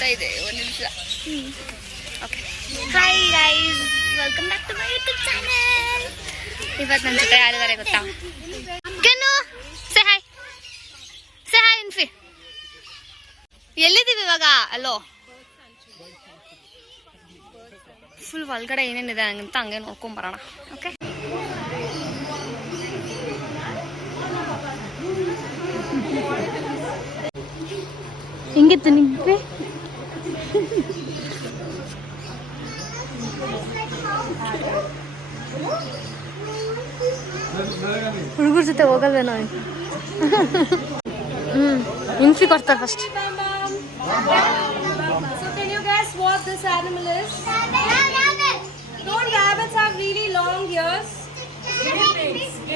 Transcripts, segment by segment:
ಬರ್ತಾ ಇದೆ ಒಂದು ನಿಮಿಷ. Okay, hi guys, welcome back to my YouTube channel. ಇವತ್ತು ನನ್ನ ಜೊತೆ ಯಾರಿದ್ದಾರೆ ಗೊತ್ತಾ? ಕೆನ್ನು, ಸೇ ಹಾಯ್, ಸೇ ಹಾಯ್ ಇನ್ಫಿ. ಎಲ್ಲಿದ್ದೀವಿ ಇವಾಗ? ಅಲ್ಲೋ ಫುಲ್ ಒಳಗಡೆ ಏನೇನಿದೆ ಅಂತ ಹಂಗೆ ನೋಡ್ಕೊಂಬರೋಣ. ಓಕೆ, ಹೆಂಗಿತ್ತು ನಿಮಗೆ? ಹುಡುಗರ ಜೊತೆ ಹೋಗಲ್ವೇನೋ. ಇನ್ಫಿ ಕೊಡ್ತಾರೆ first. So can you guess what this animal is? Don't rabbits have really long ears?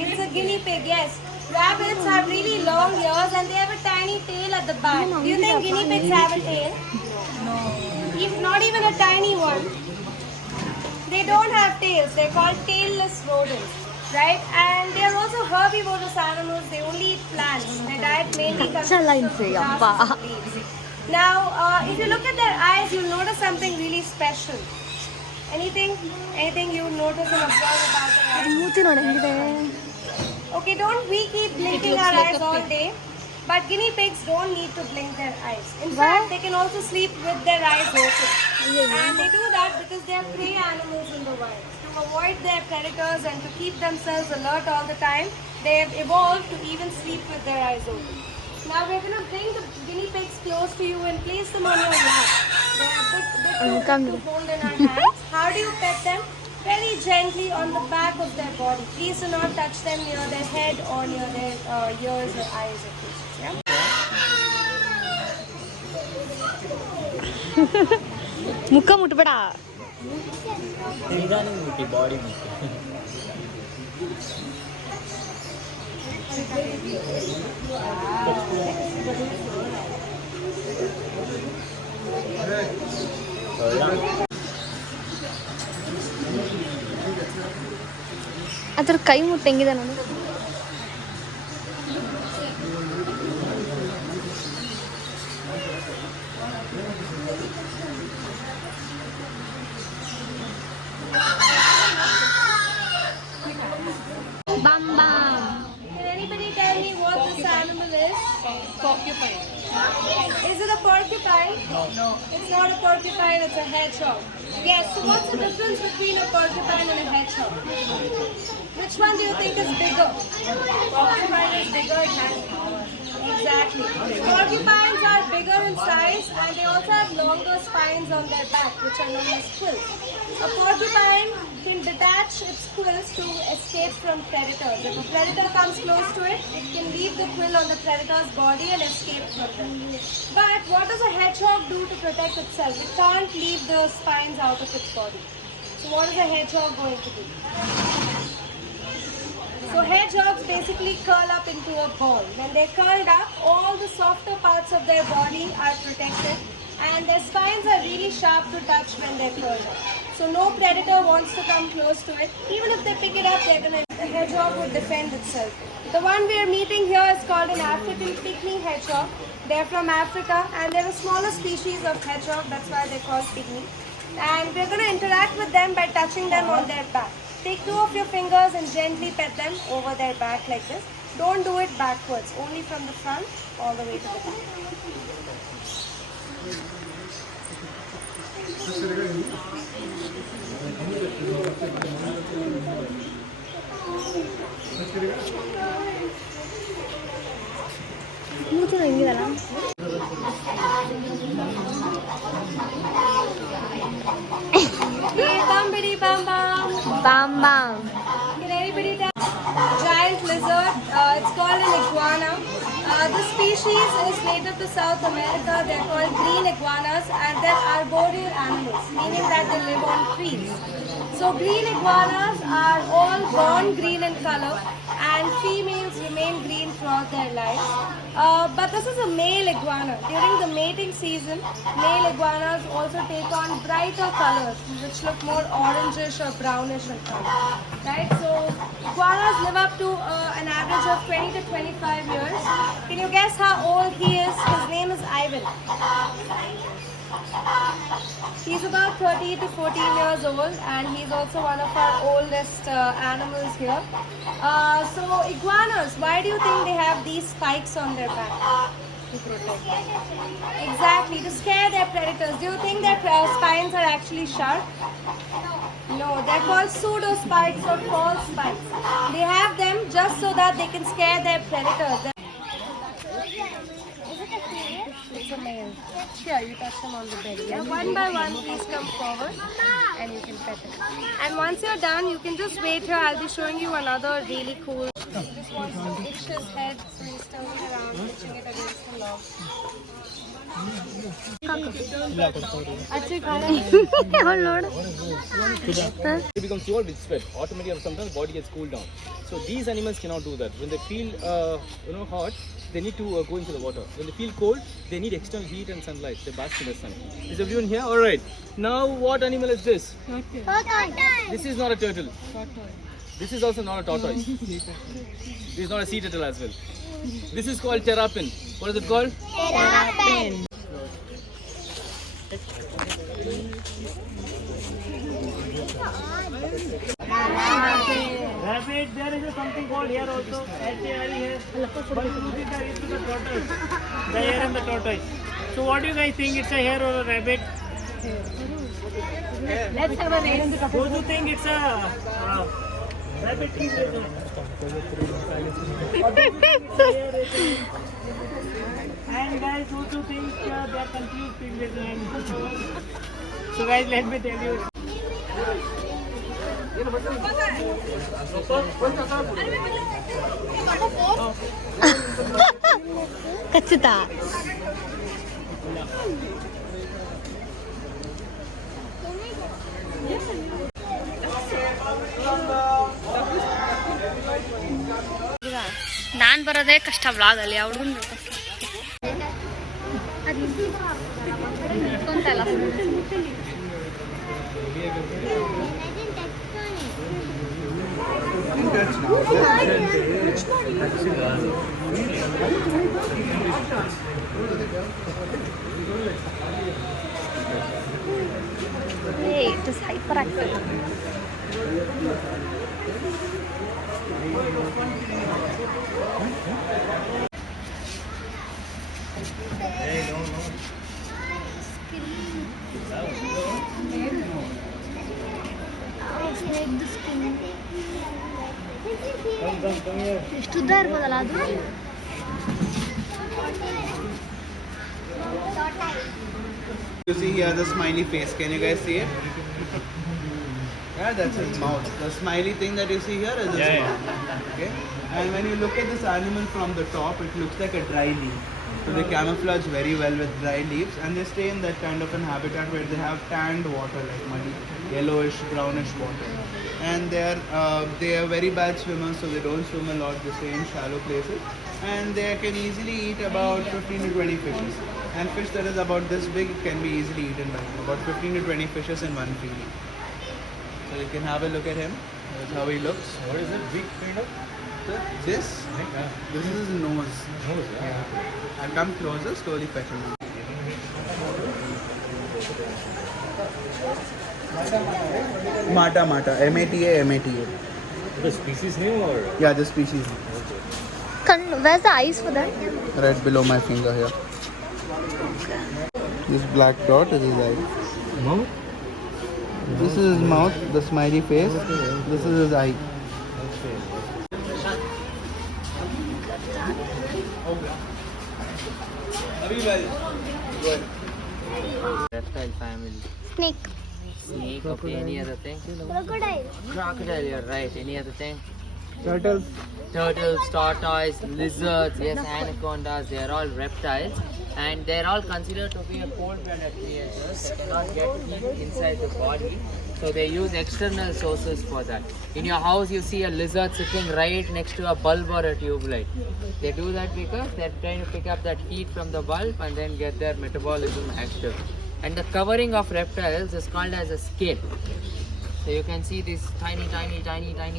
It's a guinea pig, yes. Rabbits have really long ears and they have a tiny tail at the back. Do you think guinea pigs have a tail? No. Not even a tiny one. They don't have tails. They're called tailless rodents, right? And they are also herbivorous animals. They only eat plants. Their diet mainly consists of grasses and leaves. Now, if you look at their eyes, you'll notice something really special. Anything you notice and observe about their eyes? Okay, don't we keep blinking our eyes all day? But guinea pigs don't need to blink their eyes. In fact, they can also sleep with their eyes open. And they do that because they are prey animals in the wild. To avoid their predators and to keep themselves alert all the time, they have evolved to even sleep with their eyes open. Now we're going to bring the guinea pigs close to you and place them on your lap. They are big to hold in our hands. How do you pet them? Very gently on the back of their body. Please do not touch them near their head or near their ears or eyes or faces. Yeah? ಮುಖ ಮುಟ್ಬೇಡ. Body ಅದ್ರ ಕೈ ಮುಟ್ಟು ಹೆಂಗಿದೆ ನೋಡಿ. Can anybody tell me what this animal is? Porcupine. Is it a porcupine? No. It's not a porcupine, it's a hedgehog. Yes, so what's the difference between a porcupine and a hedgehog? Which one do you think is bigger? Porcupine is bigger, it has power. Exactly. Porcupines are bigger in size and they also have longer spines on their back, which are known as quills. A porcupine can detach its quills to escape from predators. If a predator comes close to it, it can leave the quill on the predator's body and escape from them. But what does a hedgehog do to protect itself? It can't leave the spines out of its body. So what is a hedgehog going to do? So hedgehogs basically curl up into a ball. When they're curled up, all the softer parts of their body are protected and their spines are really sharp to touch when they're curled up. So no predator wants to come close to it. Even if they pick it up, the hedgehog would defend itself. The one we are meeting here is called an African pygmy hedgehog. They're from Africa and they're the smallest species of hedgehog. That's why they're called pygmy. And we're going to interact with them by touching them on their back. Take 2 of your fingers and gently pet them over their back like this. Don't do it backwards, only from the front all the way to the back. Bam bam. Can anybody tell? Giant lizard. It's called an iguana. This species is native to South America. They're called green iguanas and they're arboreal animals, meaning that they live on trees. So green iguanas are all born green in color and females remain green throughout their lives. But this is a male iguana. During the mating season, male iguanas also take on brighter colors which look more orangish or brownish in color. Right? So iguanas live up to an average of 20 to 25 years. Can you guess how old he is? His name is Ivan. He's about 30 to 14 years old, and he's also one of our oldest animals here. So iguanas, why do you think they have these spikes on their back? To protect them. Exactly, to scare their predators. Do you think their spines are actually sharp? No, they're called pseudo spikes or false spikes. They have them just so that they can scare their predators. It's a male. Here, you touch them on the belly. And one by one, please come forward and you can pet it. And once you're done, you can just wait here. I'll be showing you another really cool. He just wants to itch his head, so he's turning around, itching it against the log. It becomes cold with sweat. Automatically, sometimes the body gets cooled down. So these animals cannot do that. When they feel hot, they need to go into the water. When they feel cold, they need external heat and sunlight. They bask in the sun. Is everyone here? All right. Now, what animal is this? This is not a turtle. This is also not a tortoise. This is not a sea turtle as well. This is called terrapin. What is it called? Terrapin. Rabbit, there is something called here also. Here. But you think that it's the tortoise. The hare and the tortoise. So what do you guys think? It's a hare or a rabbit? Let's have a race. Those who think it's a rabbit, please raise your hand. And guys, those who think they are confused, please raise your hand. So guys, let me tell you. ಖಚಿತ. ನಾನ್ ಬರೋದೇ ಕಷ್ಟ blog ಅಲ್ಲಿ ಅವ್ರಿಗೂ it is hyperactive. ಎಷ್ಟು ಉದ್ದ ಇರ್ಬೋದಲ್ಲ ಅದು. You see here the smiley face. Can you guys see it? Yeah, that's his mouth. The smiley thing that you see here is his mouth. Okay. And when you look at this animal from the top, it looks like a dry leaf. So they camouflage very well with dry leaves, and they stay in that kind of an habitat where they have tanned water, like muddy, yellowish, brownish water. And they are very bad swimmers, so they don't swim a lot. They stay in shallow places, and they can easily eat about 15 to 20 fishes. And fish that is about this big can be easily eaten by him. About 15 to 20 fishes in one feeding. So you can have a look at him. That's how he looks. What is it? Big kind of? This is his nose. Yeah. I'll come closer, slowly pet him. Mata Mata, M-A-T-A, M-A-T-A. The species name or? Yeah, the species. Where's the eyes for that? Right below my finger here. This black dot is his eye. No. This is his mouth, the smiley face. This is his eye. Reptile family. Snake. Snake, okay, any other thing? Crocodile. Crocodile, you're right. Any other thing? Turtles. Turtles, tortoise, lizards, yes, anacondas, they are all reptiles. And they're all considered to be a cold-blooded creatures. They cannot get heat inside the body. So they use external sources for that. In your house, you see a lizard sitting right next to a bulb or a tube light. They do that because they're trying to pick up that heat from the bulb and then get their metabolism active. And the covering of reptiles is called as a scale. So you can see these tiny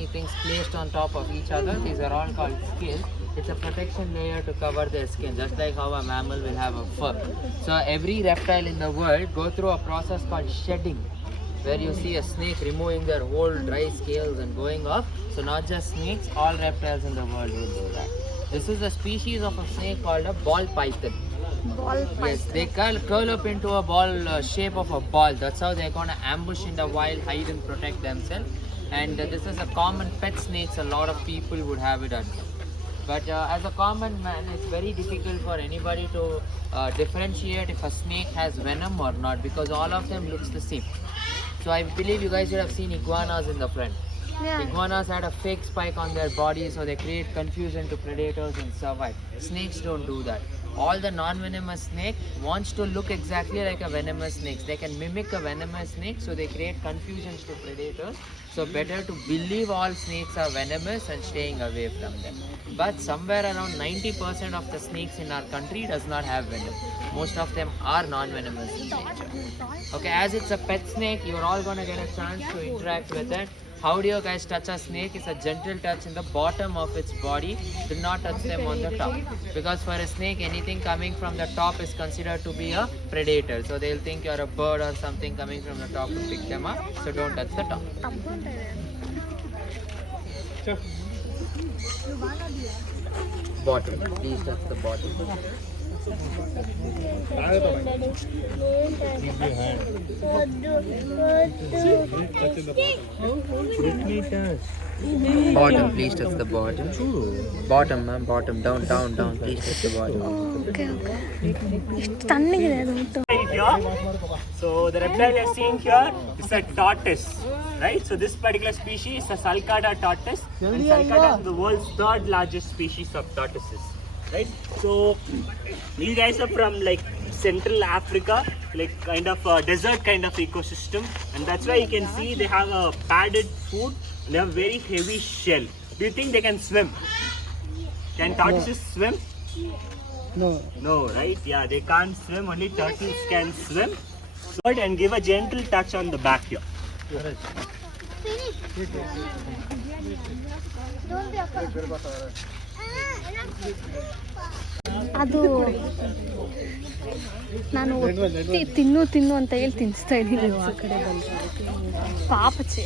things placed on top of each other. These are all called scales. It's a protection layer to cover their skin, just like how a mammal will have a fur. So every reptile in the world go through a process called shedding, where you see a snake removing their whole dry scales and going off. So not just snakes, all reptiles in the world will do that. This is a species of a snake called a ball python. Yes, they curl up into a ball shape of a ball. That's how they're going to ambush in the wild, hide and protect themselves. And this is a common pet snakes. A lot of people would have it at home. But as a common man, it's very difficult for anybody to differentiate if a snake has venom or not, because all of them looks the same. So I believe you guys would have seen iguanas in the front. Yeah. Iguanas had a fake spike on their body, so they create confusion to predators and survive. Snakes don't do that. All the non-venomous snake wants to look exactly like a venomous snake. They can mimic a venomous snake, so they create confusions to predators. So better to believe all snakes are venomous and staying away from them. But somewhere around 90% of the snakes in our country does not have venom. Most of them are non-venomous in nature. Okay, as it's a pet snake, you're all gonna get a chance to interact with it. How do you guys touch a snake? It's a gentle touch in the bottom of its body. Do not touch them on the top. Because for a snake, anything coming from the top is considered to be a predator. So they'll think you're a bird or something coming from the top to pick them up. So don't touch the top. Bottom. Please touch the bottom. Bottom, please touch the bottom. Bottom, ma'am, bottom, down, down, down. Please touch the bottom. Okay ಎಷ್ಟು ತಣ್ಣಗಿದೆ ಅದು ಉಂಟು. Here. So the reptile you're seeing here is a tortoise, right? So this particular species is a Sulcata tortoise. And Sulcata is the world's third largest species of tortoises, right? So these guys are from like Central Africa, like kind of a desert kind of ecosystem, and that's why you can see they have a padded food. They have very heavy shell. Do you think they can swim? Can tortoises swim? No, right? Yeah, they can't swim. Only turtles can swim. So, and give a gentle touch on the back here. ಅದು ನಾನು ತಿನ್ನು ಅಂತ ಹೇಳಿ ತಿನ್ನಿಸ್ತಾ ಇದ್ದೀನಿ ಪಾಪಚೆ.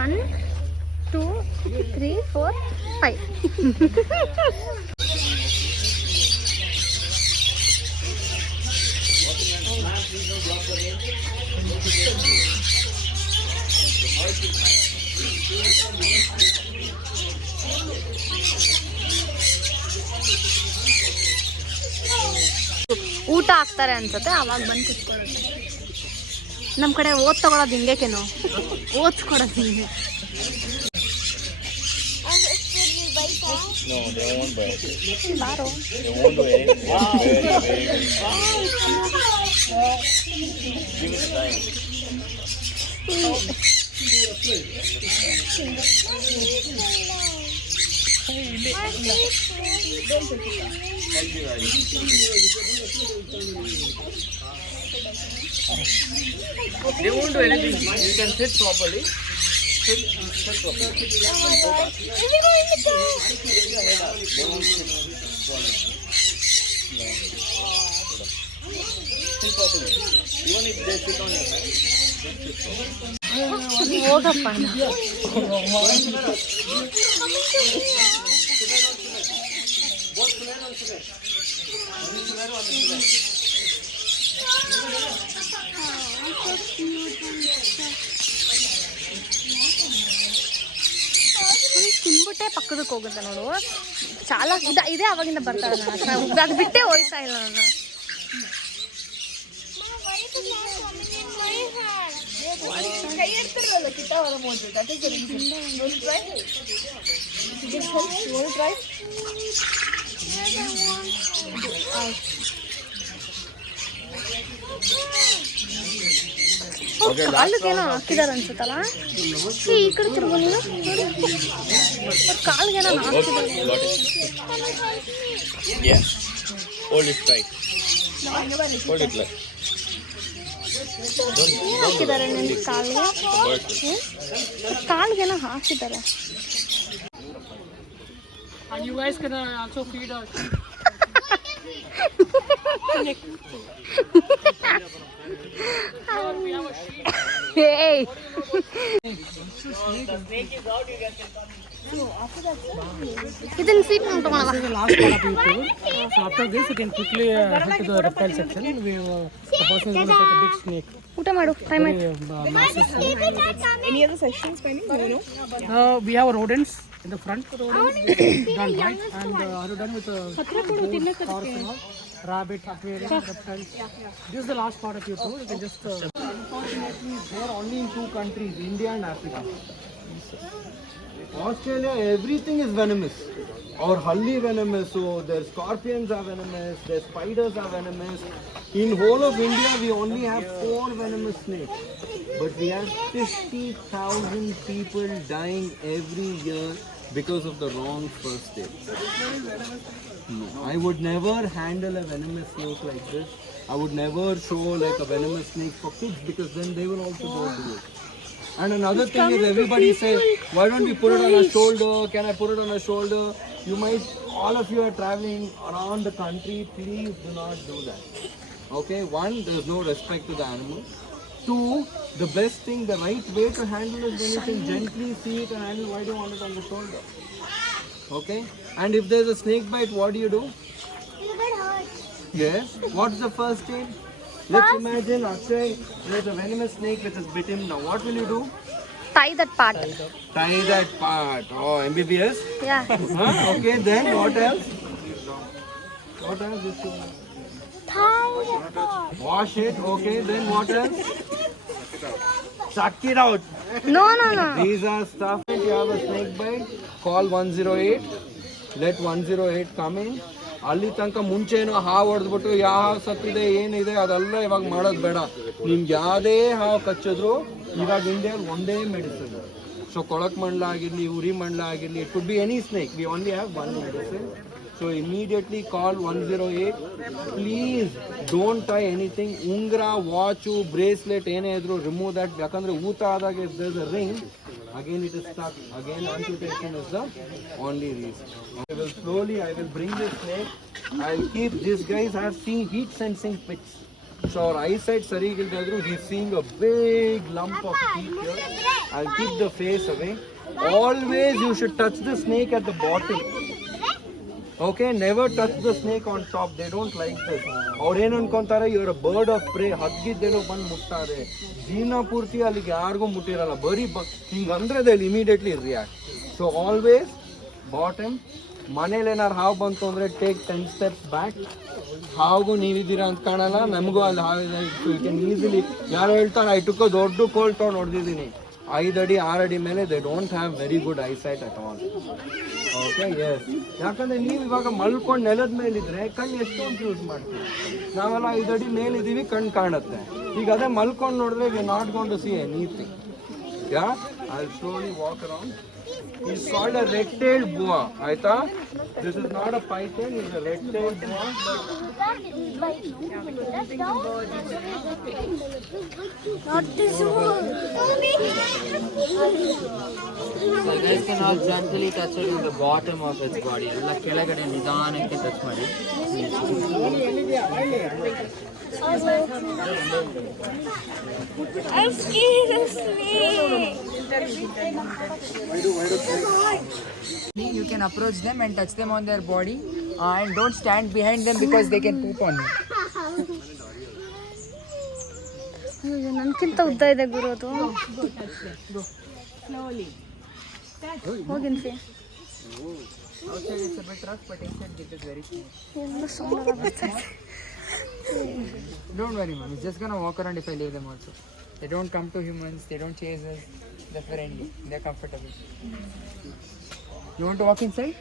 One, 2, 3, 4, 5. ಊಟ ಹಾಕ್ತಾರೆ ಅನ್ಸುತ್ತೆ, ಅವಾಗ ಬಂದು ಕುತ್ಕೊಳ್ಳೋದು. ನಮ್ಮ ಕಡೆ ಓದ್ ತಗೊಳೋದು ಹಿಂಗೇನೋ, ಓದ್ಕೊಡೋದು ಹಿಂಗೆ. No, they won't buy it. ಬಾರೋ They won't do anything. Give it time. They won't do anything. You can sit properly. Sit properly. Sit properly. Even if they sit on your hand, just sit properly. ಹೋಗಪ್ಪ. ತಿನ್ಬಿಟ್ಟೆ ಪಕ್ಕದಕ್ಕೆ ಹೋಗುತ್ತೆ ನೋಡು. ಚಾಲ ಇದೇ ಅವಾಗಿಂದ ಬರ್ತಾಳೆ ನನ್ನ ಹತ್ರ, ಅದು ಬಿಟ್ಟೇ ಹೋಯ್ತಾ ಇಲ್ಲ ನಾನು. ಕಾಲಿಗೇನೋ ಹಾಕಿದಾರ ಅನ್ಸುತ್ತಲ್ಲ. ಈ ಕಡೆ ತಿರುಗು ನೀನು, ಕಾಲಿಗೇನೋ ಹಾಕಿದಾರೆ. Yeah. Hold it tight. Hold it like. ಹಾಕಿದ್ದಾರೆ ನಿನ್ನ ಕಾಲಿಗೆ ಕಾಲಿಗೆನೋ ಹಾಕಿದ್ದಾರೆ. And you guys can also feed our Hey. ಇದನ್ನ ಫೀಟ್ ಮಾಡ್ಕೊಳ್ಳೋಣ. the last part of the tour. So after this, you can quickly head to the reptile section. The person is going to take a big snake. ಊಟ ಮಾಡು, time ಆಯ್ತು. Any other sections, Penny? Do you know? We have rodents in the front. Rodents done right, and are you done with the rabbit, aquarium, reptiles? This is the last part of your tour. You can just. Unfortunately, they are only in 2 countries, India and Africa. Australia, everything is venomous. Our Halli venomous, so their scorpions are venomous, their spiders are venomous. In whole of India, we only have 4 venomous snakes. But we have 50,000 people dying every year because of the wrong first aid. I would never handle a venomous snake like this. I would never show like a venomous snake for kids because then they will also go do it. And another thing is everybody says, why don't we put it on a shoulder? Can I put it on a shoulder? You might, all of you are traveling around the country, please do not do that. Okay, 1, there is no respect to the animal. 2, the best thing, the right way to handle is when you can gently see it and handle, why do you want it on the shoulder? Okay, and if there is a snake bite, what do you do? Yes, what's the first aid? Let's imagine Akshay, there's a venomous snake which has bit him. Now what will you do? Tie that part. Tie that part. Oh, MBBS? Yeah. Huh? Okay, then what else? What else is to wash it. Okay, then what else? Suck it out. No. These are stuff. If you have a snake bite, call 108. Let 108 come in. ಅಲ್ಲಿ ತನಕ ಮುಂಚೆನೂ ಹಾವು ಹೊಡೆದ್ಬಿಟ್ಟು ಯಾವ ಹಾವು ಸತ್ತಿದೆ ಏನಿದೆ ಅದೆಲ್ಲ ಇವಾಗ ಮಾಡೋದು ಬೇಡ. ನಿಮ್ಗೆ ಯಾವುದೇ ಹಾವು ಕಚ್ಚಿದ್ರು ಇವಾಗ ಇಂಡಿಯಾದಲ್ಲಿ ಒಂದೇ ಮೆಡಿಸಿನ್. ಸೊ ಕೊಳಕ್ ಮಂಡಲ ಆಗಿರಲಿ, ಉರಿ ಮಂಡಲ ಆಗಿರಲಿ, it could be any snake, we only have 1 medicine. So immediately call 108. Please don't try anything. ಉಂಗುರ, ವಾಚು, ಬ್ರೇಸ್ಲೆಟ್ ಏನೇ ಇದ್ರು ರಿಮೂವ್ ದಟ್. ಯಾಕಂದರೆ ಊತ ಆದಾಗ if there is a ring, again it is stuck. Again amputation is the only reason. I will bring this snake. I'll keep, these guys are seeing heat sensing pits. So our eyesight sarigildadru, he's seeing a big lump of heat here. I'll keep the face away. Always you should touch the snake at the bottom. Okay, never touch the snake on top. They don't like this. ಅವ್ರು ಏನು ಅನ್ಕೊಂತಾರೆ, you're a bird of prey. ಹದ್ಗಿದ್ದೇನೋ ಬಂದು ಮುಟ್ತಾರೆ. ಜೀವನ ಪೂರ್ತಿ ಅಲ್ಲಿಗೆ ಯಾರಿಗೂ ಮುಟ್ಟಿರಲ್ಲ, ಬರೀ ಹಿಂಗಂದ್ರೆ they will immediately react. So always bottom. ಮನೇಲಿ ಏನಾರು ಹಾವು ಬಂತು ಅಂದರೆ ಟೇಕ್ 10 steps back. ಹಾವು ನೀವಿದ್ದೀರಾ ಅಂತ ಕಾಣಲ್ಲ, ನಮಗೂ ಅಲ್ಲಿ ಹಾವಿದೆ. ಯು ಕ್ಯಾನ್ ಈಸಿಲಿ, ಯಾರು ಹೇಳ್ತಾರೆ ಐ ಟುಕ್ ದೊಡ್ಡ ಕೋಲ್ ತೊಗೊಂಡು ಹೊಡೆದಿದ್ದೀನಿ. 5 ಅಡಿ 6 ಅಡಿ ಮೇಲೆ they don't have very good eyesight at all. Okay, yes. ಯಾಕಂದರೆ ನೀವು ಇವಾಗ ಮಲ್ಕೊಂಡು ನೆಲದ ಮೇಲಿದ್ರೆ ಕಣ್ಣು ಎಷ್ಟೊಂದು ಯೂಸ್ ಮಾಡ್ತೀವಿ. ನಾವೆಲ್ಲ 5 ಅಡಿ ಮೇಲಿದ್ದೀವಿ, ಕಣ್ಣು ಕಾಣುತ್ತೆ. ಈಗ ಅದೇ ಮಲ್ಕೊಂಡು ನೋಡಿದ್ರೆ we not gone to see anything. Yeah, I will slowly walk around. He's called a red-tailed boa. Aita, this is not a python. He's a red-tailed boa. So you guys can all gently touch it on the bottom of its body. ಎಲ್ಲ ಕೆಳಗಡೆ ನಿಧಾನಕ್ಕೆ touch ಮಾಡಿ. I'm scared of snake. You can approach them and touch them on their body and don't stand behind them because they can poop on you. ನನ್ಕಿಂತ ಉದ್ದ ಇದೆ ಗುರು ಅದು. ಹೋಗಿನ್ಸಿ. Outside it's a bit rough, but inside it is very smooth. ಎಲ್ಲ ಸುಂದರ ಬರ್ತದೆ. Don't worry, mom. It's just gonna walk around if I leave them also. They don't come to humans. They don't chase us. They're friendly. They're comfortable. You want to walk inside?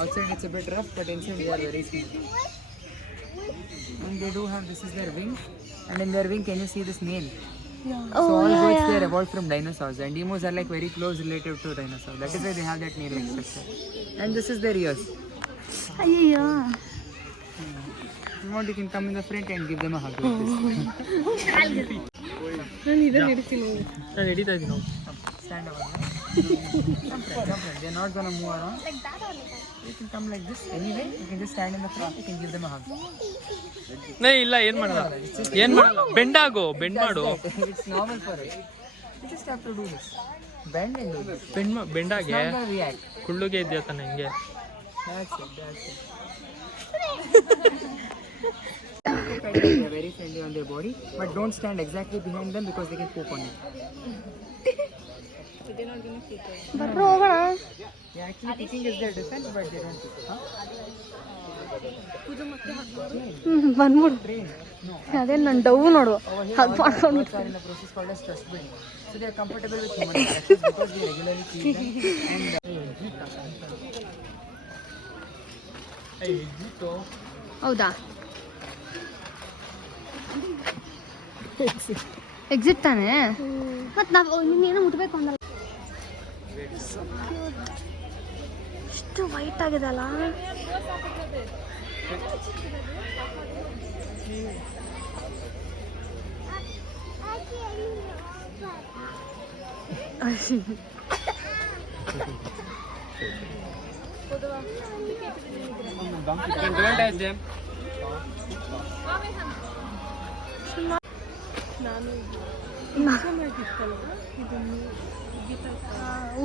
Outside it's a bit rough, but inside they are very smooth. And they do have, this is their wing, and in their wing can you see this nail? So all birds there evolved from dinosaurs, and emus are like very close relative to dinosaurs. That is why they have that name like structure. And this is their ears. ಅಯ್ಯೋ If you want, you can come in the front and give them a hug like this. ನಾನು ಹಿಡಿತಾ ಇದ್ದೀನಿ ನಾವು. Stand over there. Come front. They're not gonna move around. You can come like this. Anyway, you can just stand in the front. You can give them a hug. ಇಲ್ಲ ಏನು ಮಾಡಲ್ಲ, ಏನು ಮಾಡಲ್ಲ. Bend ಮಾಡು. It's normal for it. You just have to do this. Bend and do this. ಬೆಂಡಾಗೆ It's not gonna react. ಕುಳ್ಳುಗೆ ಇದೆಯಾ ತಾನೆ ಹಿಂಗೆ. That's it. They are very friendly on their body, but don't stand exactly behind them because they can poop on you. ಬರ್ರು ಹೋಗೋಣ. Yeah, actually kicking is their defense, but they don't kick. Huh? ಬಂದ್ಬಿಡು. Train. No. ಅದೇ ನನ್ನ ಡವ್ ನೋಡು ಅದು ಮಾಡ್ಕೊಂಡು Birds are in a process called as trust building. So they are comfortable with human interactions because we regularly feed them and ಹೌದಾ? Exit ತಾನೇ? ಮತ್ತು ನಾವು ನಿನ್ನೇನೋ ಮುಟ್ಬೇಕು ಅಂದಲ್ಲ. ಎಷ್ಟು ವೈಟ್ ಆಗಿದೆ ಅಲ್ಲ.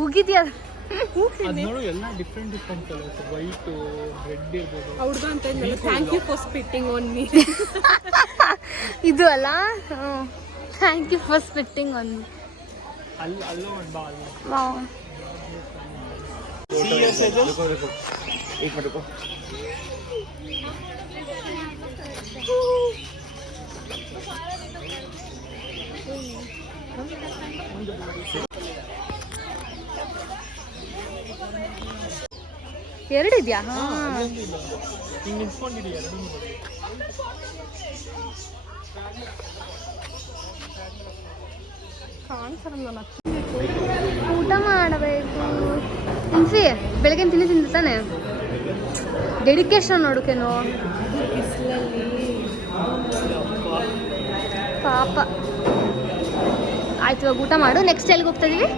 ಉಗಿದ್ಯಾ? ಅದು ನೋಡು ಎಲ್ಲ ಡಿಫ್ರೆಂಟ್ ಕಲರ್ಸ್, ವೈಟು, ರೆಡ್ ಇರ್ಬೋದು. ಹುಡುಗ ಅಂತ ಇದ್ನಲ್ಲ, thank you for spitting on me. ಇದು ಅಲ್ಲ, thank you for spitting on me. ಅಲ್ಲೋ ಒಂದು ಬಾ ಅಲ್ಲಿ. ವಾವ್. ಎರಡಿದ್ಯಾ? ಹಿಂಗೆ ನಿಂತ್ಕೊಂಡಿದೀಯ ಎರಡು ಊಟ ಮಾಡಬೇಕು. ಇನ್ಫಿ ಬೆಳಗ್ಗೆ ತಿಂಡಿ ತಾನೆ? ಡೆಡಿಕೇಶನ್ ನೋಡೋಕೇನೋ ಪಾಪ. ಆಯ್ತು, ಇವಾಗ ಊಟ ಮಾಡು. ನೆಕ್ಸ್ಟ್ ಎಲ್ಲಿಗೆ ಹೋಗ್ತಾ ಇದೀವಿ?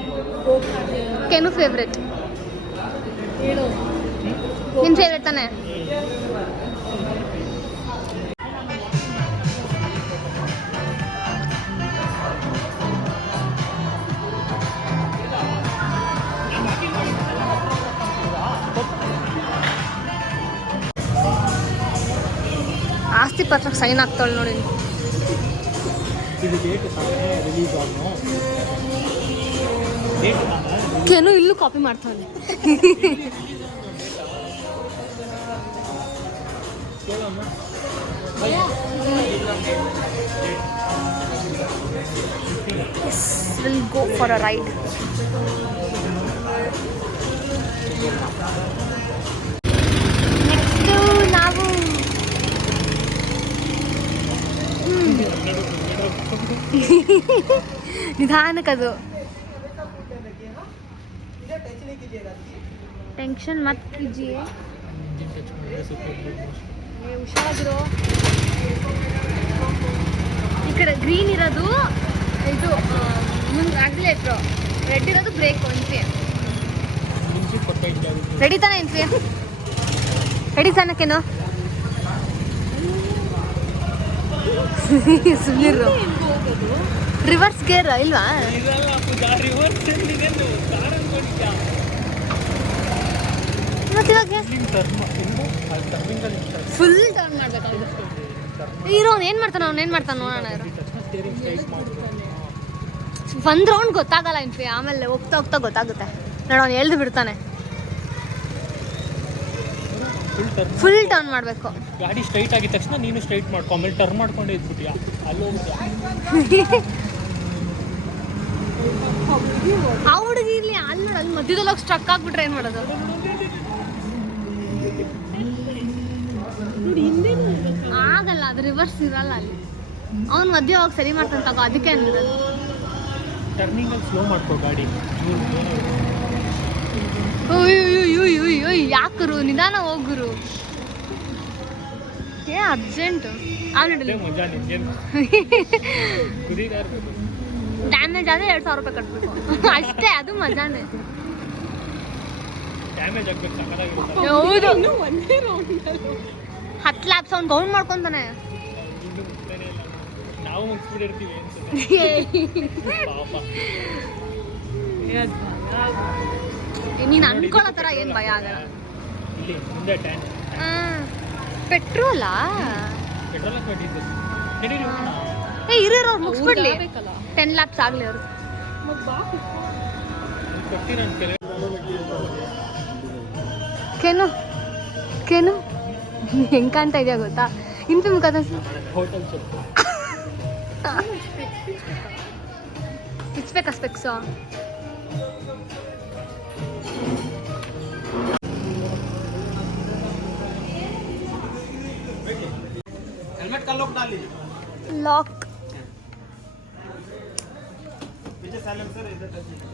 ಕೆನು ಫೇವ್ರೆಟ್. ನಿನ್ನ ಫೇವ್ರೆಟ್ ತಾನೆ? ಆಸ್ತಿ ಪತ್ರಕ್ಕೆ ಸೈನ್ ಆಗ್ತಾಳೆ ನೋಡಿ. ಇದು ಡೇಟ್ ರಿಲೀಸ್ ಆಗೋ ಕೆನು ಇಲ್ಲೂ ಕಾಪಿ ಮಾಡ್ತಾನೆ. Yes, we'll go for a ride. Next ನಾವು ನಿಧಾನಕ್ಕದು ಟೆನ್ಷನ್ ಮತ್ ಕಿಜಿಯೇ. ಹುಷಾರಾಗಿರೋ. ಈ ಕಡೆ ಗ್ರೀನ್ ಇರೋದು ಇದು ಮುಂದೆ ಆಗ್ಲೇಟ್ರು, ರೆಡ್ ಇರೋದು ಬ್ರೇಕ್. ಇನ್ಫಿ ರೆಡಿ ತಾನೆ? ಇನ್ಫಿ ರೆಡಿ ತಾನಕ್ಕೇನು? ಸುಮ್ಮನಿರು. ರಿವರ್ಸ್ ಗೇರ್ ಇಲ್ವಾ? ಮತ್ತಿವಾಗ ಫುಲ್ ಟರ್ನ್ ಮಾಡ್ಬೇಕಾಗುತ್ತೆ. ಇರೋನು ಏನು ಮಾಡ್ತಾನೆ, ಅವ್ನು ಏನು ಮಾಡ್ತಾನೆ ನೋಡೋಣ. ಒಂದು ರೌಂಡ್ ಗೊತ್ತಾಗಲ್ಲ ಇನ್ಫಿ, ಆಮೇಲೆ ಹೋಗ್ತಾ ಹೋಗ್ತಾ ಗೊತ್ತಾಗುತ್ತೆ. ನೋಡು, ಅವ್ನು ಎಳ್ದು ಬಿಡ್ತಾನೆ. ಫುಲ್ ಟರ್ನ್ ಮಾಡಬೇಕು. ಗಾಡಿ ಸ್ಟ್ರೈಟ್ ಆಗಿದ ತಕ್ಷಣ ನೀನು ಸ್ಟ್ರೈಟ್ ಮಾಡ್ಕೊ, ಆಮೇಲೆ ಟರ್ನ್ ಮಾಡ್ಕೊಂಡೇ ಇದ್ಬಿಟ್ಟಿಯಾ ಅಲ್ಲಿ ಹೋಗ್ತೀಯಾ? ಆ ಹುಡುಗಿ ಇಲ್ಲಿ ಅಲ್ಲಿ ನೋಡು, ಅಲ್ಲಿ ಮಧ್ಯದಲ್ಲಿ ಹೋಗಿ ಸ್ಟ್ರಕ್ ಆಗ್ಬಿಟ್ರೆ ಏನು ಮಾಡೋದು? ಆಗಲ್ಲ, ಅದು ರಿವರ್ಸ್ ಇರಲ್ಲ ಅಲ್ಲಿ. ಅವ್ನು ಮಧ್ಯೆ ಹೋಗಿ ಸರಿ ಮಾಡ್ತಾನೆ ತಗೋ, ಅದಕ್ಕೆ ಅನ್ನೋದು. ಟರ್ನಿಂಗಲ್ಲಿ ಸ್ಲೋ ಮಾಡ್ಕೋ ಗಾಡಿ. ಯಾಕರು ನಿಧಾನ ಹೋಗುರು, ಏ ಅರ್ಜೆಂಟ್ ಮಜಾ ನಿಂಗೇನು ಕುದೀತಾ ಇರ್ಬೇಕು. ಡ್ಯಾಮೇಜ್ ಆದರೆ 2,000 ರೂಪಾಯಿ ಕಟ್ಬೇಕು ಅಷ್ಟೇ, ಅದು ಮಜಾನೇ. ಡ್ಯಾಮೇಜ್ ಆಗ್ಬೇಕು ಸಕ್ಕತ್ತಾಗಿರುತ್ತೆ. ಹೌದು, 10 ಲ್ಯಾಪ್ಸ್ ಅವ್ನು ಕೌಂಟ್ ಮಾಡ್ಕೊಂತಾನೆ. ಇನ್ನು ಮುಗ್ತಾನೆ ಇಲ್ಲ, ನಾವು ಮುಗಿಸ್ಬಿಟ್ಟಿರ್ತೀವಿ ಅನ್ಸುತ್ತೆ ಪಾಪ. ನೀನು ಅನ್ಕೊಳ್ಳೋ ಥರ ಏನು ಭಯ ಆಗಲ್ಲ. ಇಲ್ಲಿ ಮುಂದೆ ಟ್ಯಾಂಕ್ ಪೆಟ್ರೋಲಾ? ಪೆಟ್ರೋಲ್ ಅಥವಾ ಡೀಸೆಲ್ ನಡೀರಿ. ಏ ಇರೋರು ಅವ್ರು ಮುಗಿಸ್ಬಿಡ್ಲಿ, 10 ಲ್ಯಾಪ್ಸ್ ಆಗಲಿ ಅವರು. ಕೊಡ್ತೀರ ಅಂತ ಕೇಳಿ. ಕೇನು ಹೆಂಗ್ ಕಾಣ್ತಾ ಇದೆಯಾ ಗೊತ್ತಾ? ಇಂಪಿ ಮುಖ ಹೋಟೆಲ್ ಸೊಪ್ಪು ಇಚ್ಬೇಕಾ ಸ್ಪೆಕ್ಸು? हेलमेट का लॉक डाल लीजिए. ಲಾಕ್. पीछे साइलेंसर इधर टच कीजिए.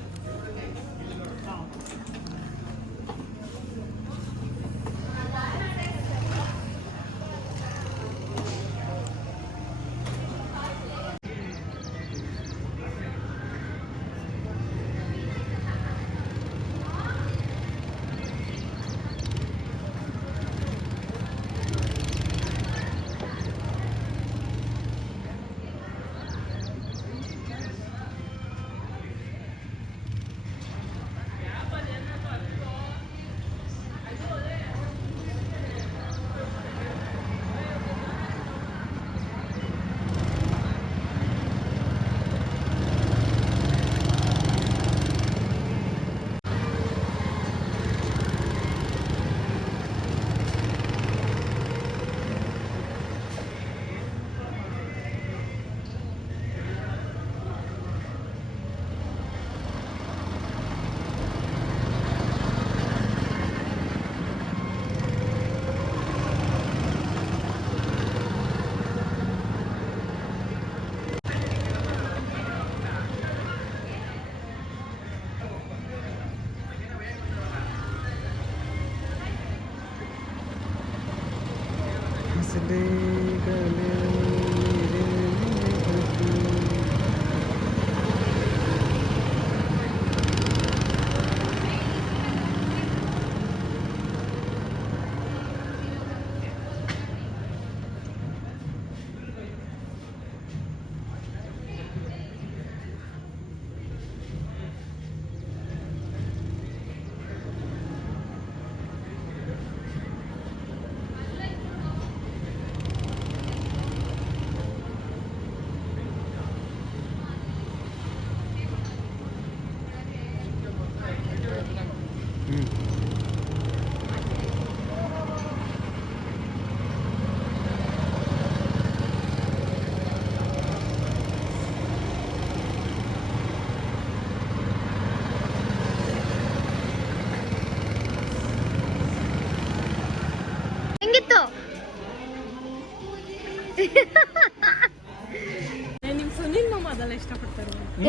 ಹೆಂಗಿತ್ತು?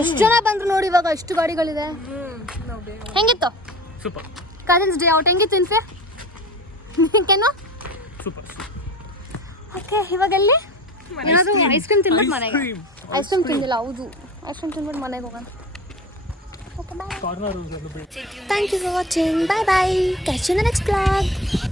ಎಷ್ಟು ಜನ ಬಂದ್ರು ನೋಡಿ, ಇವಾಗ ಎಷ್ಟು ಗಾಡಿಗಳಿದೆ. ಹೆಂಗಿತ್ತು? ಸೂಪರ್. ಕಸಿನ್ಸ್ ಡೇ ಔಟ್ ಹೆಂಗಿತ್ತು ಇನ್ಫೆ? ಕೆನು ಸೂಪರ್. ಓಕೆ, ಇವಾಗ ಎಲ್ಲಿ ಏನಾದರೂ ಐಸ್ ಕ್ರೀಮ್ ತಿನ್ಬಿಟ್ಟು ಮನೆಗೆ. ಐಸ್ ಕ್ರೀಮ್ ತಿಂದಿಲ್ಲ. ಹೌದು, ಐಸ್ ಕ್ರೀಮ್ ತಿನ್ಬಿಟ್ಟು ಮನೆಗೆ ಹೋಗೋಣ. Okay, bye. Corner Thank you for watching. Bye bye. Catch you in the next vlog.